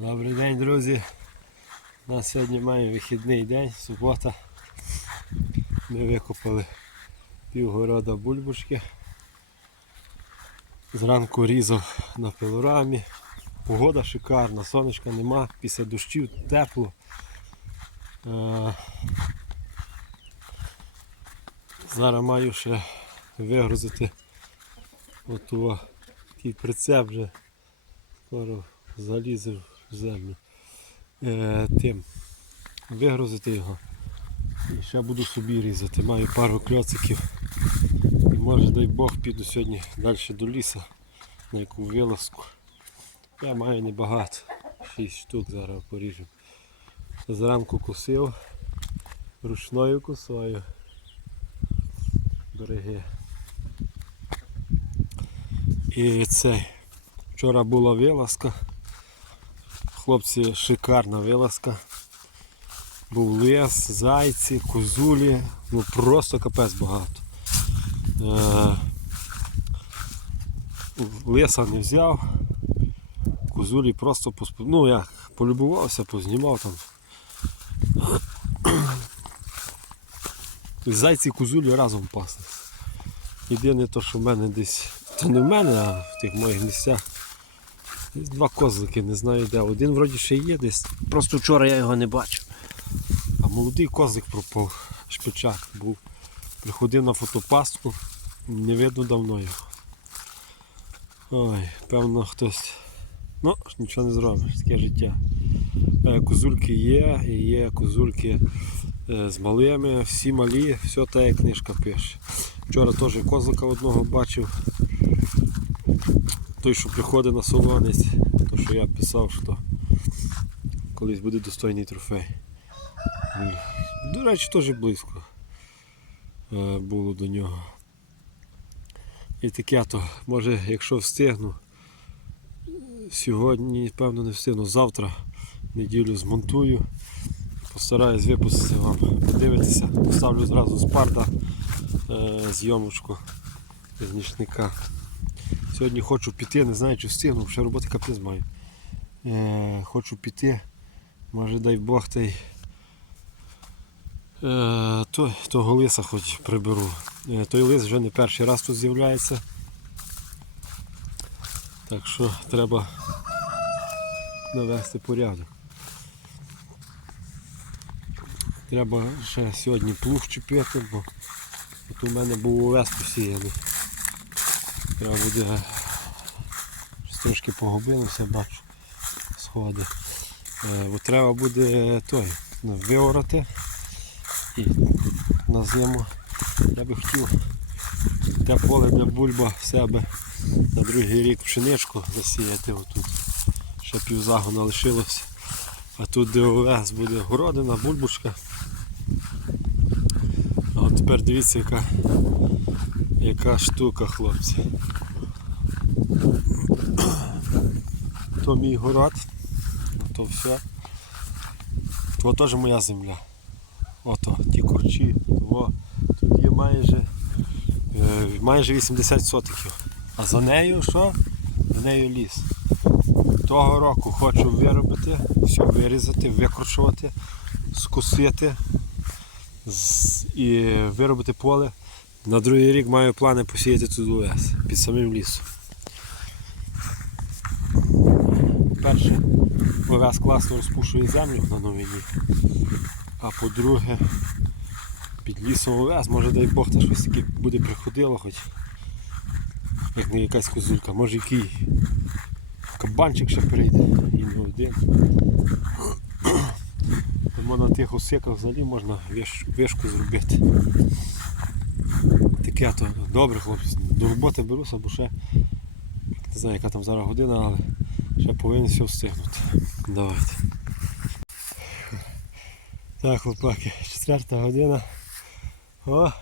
Добрий день, друзі. У нас сьогодні має вихідний день, субота. Ми викопали півгорода бульбушки. Зранку різав на пилорамі. Погода шикарна, сонечка нема, після дощів тепло. Е, Зараз маю ще вигрузити оту такий прицеп вже скоро залізе землю. Е, тим вигрузити його. І ще буду собі різати. Маю пару кльоциків. І може дай Бог піду сьогодні далі до лісу на яку вилазку. Я маю небагато. 6 штук зараз поріжемо. Зранку косив ручною косою. Береги. І цей. Вчора була вилазка. Хлопці, шикарна вилазка. Був лес, зайці, козулі, ну просто капець багато. Е, леса не взяв. Козулі просто посп... ну як, полюбувався, познімав там. Зайці і козулі разом пасли. Єдине то, що в мене десь, то не в мене, а в тих моїх місцях. Два козлики, не знаю де. Один вроді ще є десь. Просто вчора я його не бачив. А молодий козлик пропав, шпичак був. Приходив на фотопастку, не видно давно його. Ой, певно хтось. Ну, нічого не зробиш, таке життя. Е, Козульки є, і є козульки е, з малими, всі малі, все те, як книжка пише. Вчора теж козлика одного бачив. Той, що приходить на солонець, то що я писав, що колись буде достойний трофей. До речі, теж близько е, було до нього. І таке то, може, якщо встигну, сьогодні, певно, не встигну, завтра неділю змонтую. Постараюсь випустити вам, подивитися, поставлю зразу з парда е, зйомочку з нічника. Сьогодні хочу піти, не знаю чи встигну, ще роботи капець маю. Е, хочу піти, може дай Бог та е, той, того лиса хоч приберу. Е, той лис вже не перший раз тут з'являється. Так що треба навести порядок. Треба ще сьогодні плуг чіпити, бо от у мене був овес посіяний. Треба буде трошки погубилося, бачу, сходи. Е, бо треба буде той ну, виорати і на зиму я би хотів те поле для бульба в себе на другий рік пшеничку засіяти отут. Ще пів загона лишилося. А тут де овес буде городина, бульбушка. А от тепер дивіться яка, яка штука, хлопці. То мій город, то все. То теж моя земля. Ото, ті корчі, О, тут є майже, е, майже 80 сотиків. А за нею що? За нею ліс. Того року хочу виробити, все вирізати, викручувати, скосити з- і виробити поле. На другий рік маю плани посіяти тут овес під самим лісом. Перше, овес класно розпушує землю на новині. А по-друге, під лісом овес, може дай Бог та щось таке буде приходило хоч. Як не якась козулька, може який кабанчик ще прийде і не один. Тому на тих осиках взагалі можна вишку зробити. То добре хлопці. До роботи беруся, бо ще не знаю яка там зараз година, але ще повинен все встигнути. Давайте. Так, хлопаки, четверта година. О!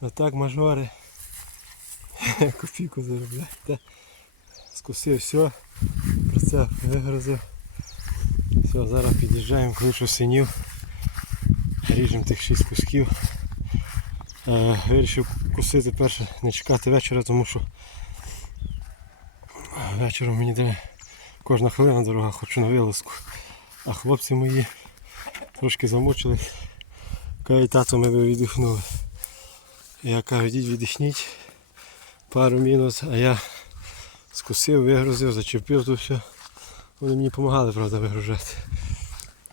Отак мажори. Копійку заробляєте. Скусив все, прицеп вигрузив. Все, зараз під'їжджаємо, кличу синів. Ріжемо тих 6 кусків. Е, вирішив кусити перше, не чекати вечора, тому що вечором мені треба кожна хвилина дорога, хочу на вилазку. А хлопці мої трошки замучились. Кажуть, тато ми би віддихнули. Я кажу, йдіть віддихніть пару мінут, а я скусив, вигрузив, зачепив то все. Вони мені допомагали, правда, вигружати.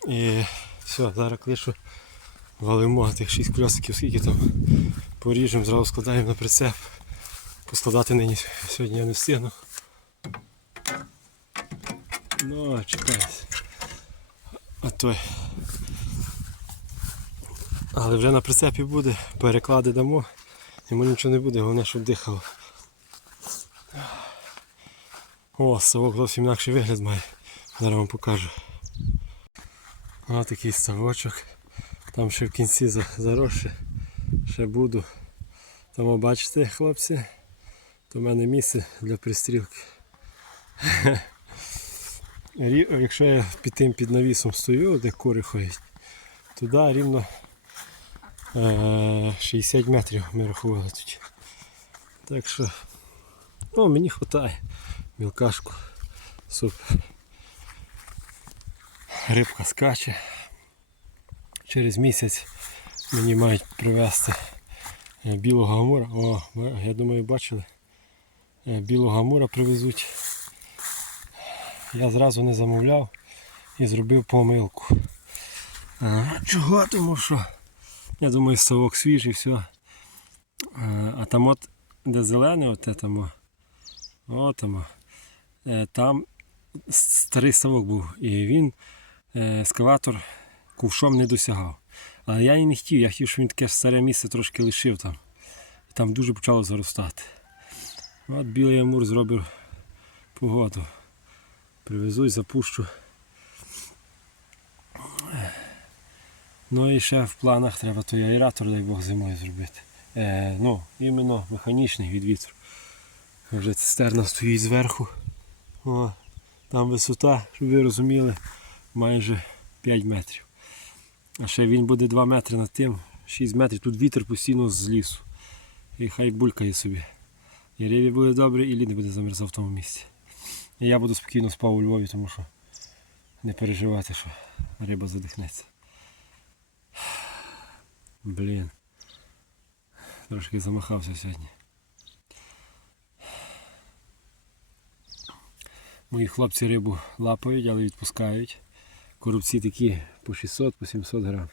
І все, зараз клишу валимо тих 6 кльосиків, скільки там поріжемо, зразу складаємо на прицеп. Поскладати нині сьогодні я не встигну. Ну, чекайте. А той. Але вже на прицепі буде, переклади дамо, йому нічого не буде, головне, щоб дихало. О, ставок зовсім інакший вигляд має. Зараз вам покажу. Ось такий ставочок. Там ще в кінці за- заросше. Ще буду. Там бачите, хлопці, то в мене місце для пристрілки. Якщо я під тим під навісом стою, де кури ходять, туди рівно е, 60 метрів ми рахували тут. Так що ну, мені вистачає. Мілкашку. Супер. Рибка скаче. Через місяць мені мають привезти е, білого амура. О, я думаю, бачили. Е, Білого амура привезуть. Я зразу не замовляв і зробив помилку. А, чого? Тому що я думаю, ставок свіжий, все. А, а там от, де зелене, от там, о, о, там, е, старий ставок був. І він е, ескаватор ковшом не досягав. Але я і не хотів, я хотів, щоб він таке старе місце трошки лишив там. І там дуже почало заростати. От білий амур зробив погоду. Привезу і запущу. Ну і ще в планах треба той аератор, дай Бог, зимою зробити. Е, ну, іменно механічний від вітру. Вже цистерна стоїть зверху. О, там висота, щоб ви розуміли, майже 5 метрів. А ще він буде 2 метри над тим, 6 метрів. Тут вітер постійно з лісу. І хай булькає собі. І рибі буде добре, і лід буде замерзав в тому місці. І я буду спокійно спав у Львові, тому що не переживати, що риба задихнеться. Блін. Трошки замахався сьогодні. Мої хлопці рибу лапають, але відпускають. Коробці такі по 600, по 700 грам.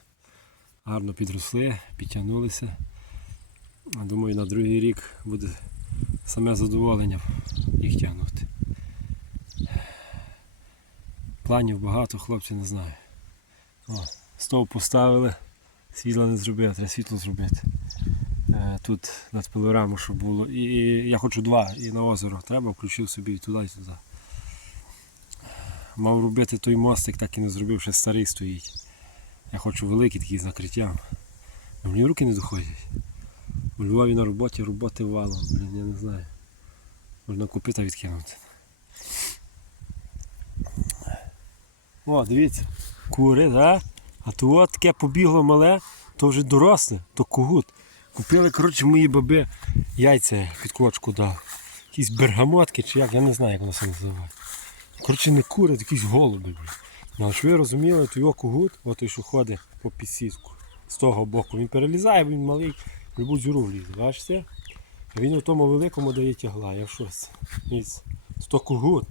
Гарно підросли, підтягнулися. Думаю, на другий рік буде саме задоволення їх тягнути. Планів багато, хлопці не знаю. О, стовп поставили, світла не зробили, треба світло зробити. Е, Тут над пилораму, щоб було. І, і я хочу два, і на озеро треба, включив собі і туди, і туди. Мав робити той мостик, так і не зробив, ще старий стоїть. Я хочу великий такий з накриттям. Ну, Мені руки не доходять. У Львові на роботі роботи валом, блін, я не знаю. Можна купити відкинути. О, дивіться, кури, да? А то от таке побігло мале, то вже доросле, то когут. Купили, коротше, мої баби яйця під кочку дали. Якісь бергамотки чи як, я не знаю, як воно це називає. Коротше, не кури, то якісь голуби. блін. Ну, щоб ви розуміли, то його когут, от той, що ходить по підсітку з того боку, він перелізає, він малий, в любу дзюру влізе, бачите? Він у тому великому дає тягла, я в. Дивіться, Сто блін.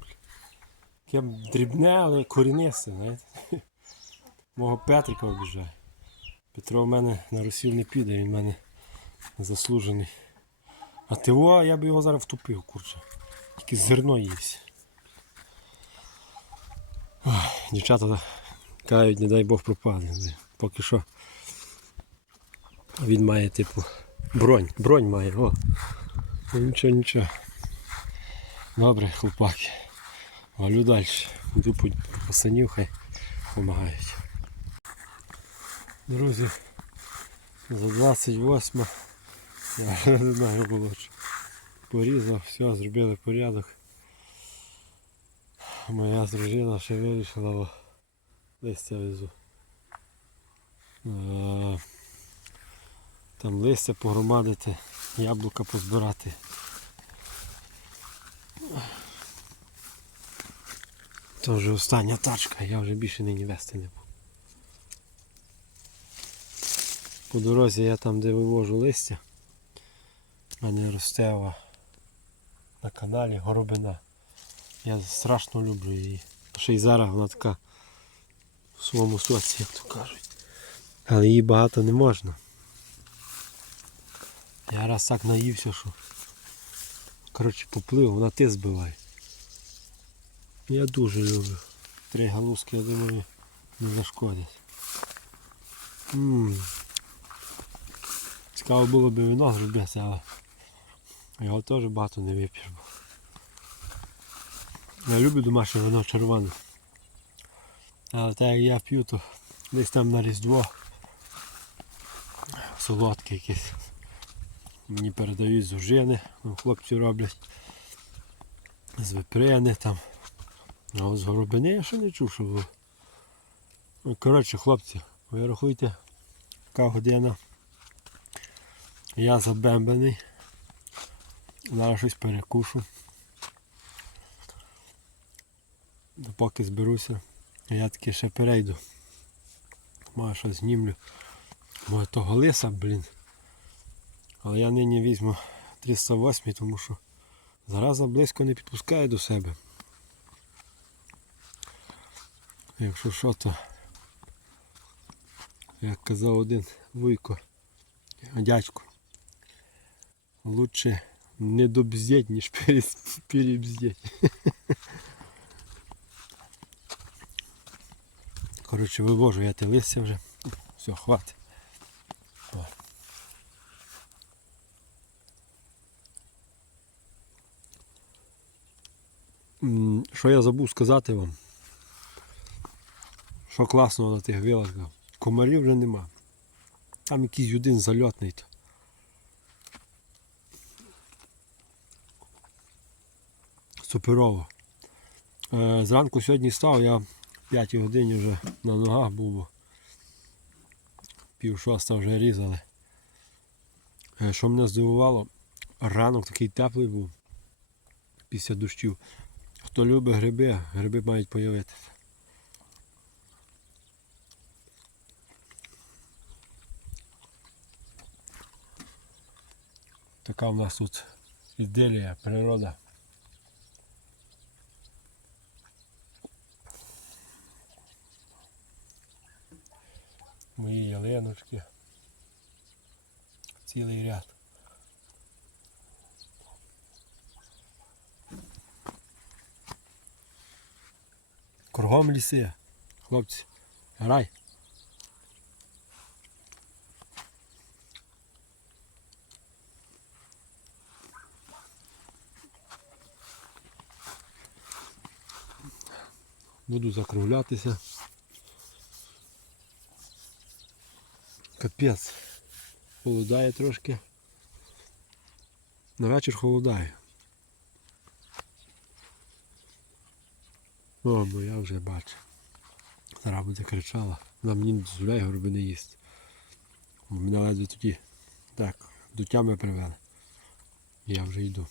Таке дрібне, але корінисте, знаєте. Мого Петрика обіжає. Петро в мене на розсіл не піде, він в мене заслужений. А ТО я б його зараз втопив, курче. Тільки зерно їсть. Ой, Дівчата кажуть, не дай Бог пропаде. Поки що він має типу бронь. Бронь має, о. Ну, Нічого, нічого. Добре, хлопаки. Валю далі. Йду по пацанів, хай допомагають. Друзі, за 28 я не знаю було. Порізав, все, зробили порядок. Моя дружина ще вирішила листя везу. Е, Там листя погромадити, яблука позбирати. То вже остання тачка, я вже більше нині вести не буду. По дорозі я там, де вивожу листя, в мене росте на каналі горобина. Я страшно люблю її. Ще й зараз вона така в своєму соці, як то кажуть. Але її багато не можна. Я раз так наївся, що коротше поплив, вона ти збиває. Я дуже люблю. Три галузки, я думаю, не зашкодять. Цікаво було б вино зробити, але його теж багато не вип'єш. Я люблю домашнє вино червоне. Але так як я п'ю, то десь там на Різдво солодке якесь. Мені передають з ужини, ну, хлопці роблять. З випрени там. А з горобини я ще не чув, що було. Ну, Коротше, хлопці, ви рахуйте, яка година. Я забембений. Зараз щось перекушу. Допоки зберуся, я таки ще перейду. Може щось знімлю. Може того лиса, блін. Але я нині візьму 308, тому що зараза близько не підпускає до себе. Якщо що, то як казав один вуйко, дядько, лучше не добздеть, ніж перебздеть. Коротше, вивожу я те листя вже. Все, хватить. Що я забув сказати вам? Що класного на тих вилазках? Комарів вже нема. Там якийсь один зальотний. Суперово. Е, Зранку сьогодні став, я 5 годині вже на ногах був. Пів шоста вже різали. Е, Що мене здивувало, ранок такий теплий був після дощів. Хто любить гриби, гриби мають появитися. Така в нас тут іделія, природа. Мої ялиночки. Цілий ряд. Кругом ліси. Хлопці, грай. Буду закруглятися. Капець. Холодає трошки. На вечір холодає. О, бо я вже бачу. Зараз буде кричала. Вона мені не дозволяє горобини їсти. Бо Мене ледве тоді так, до тями привели. Я вже йду.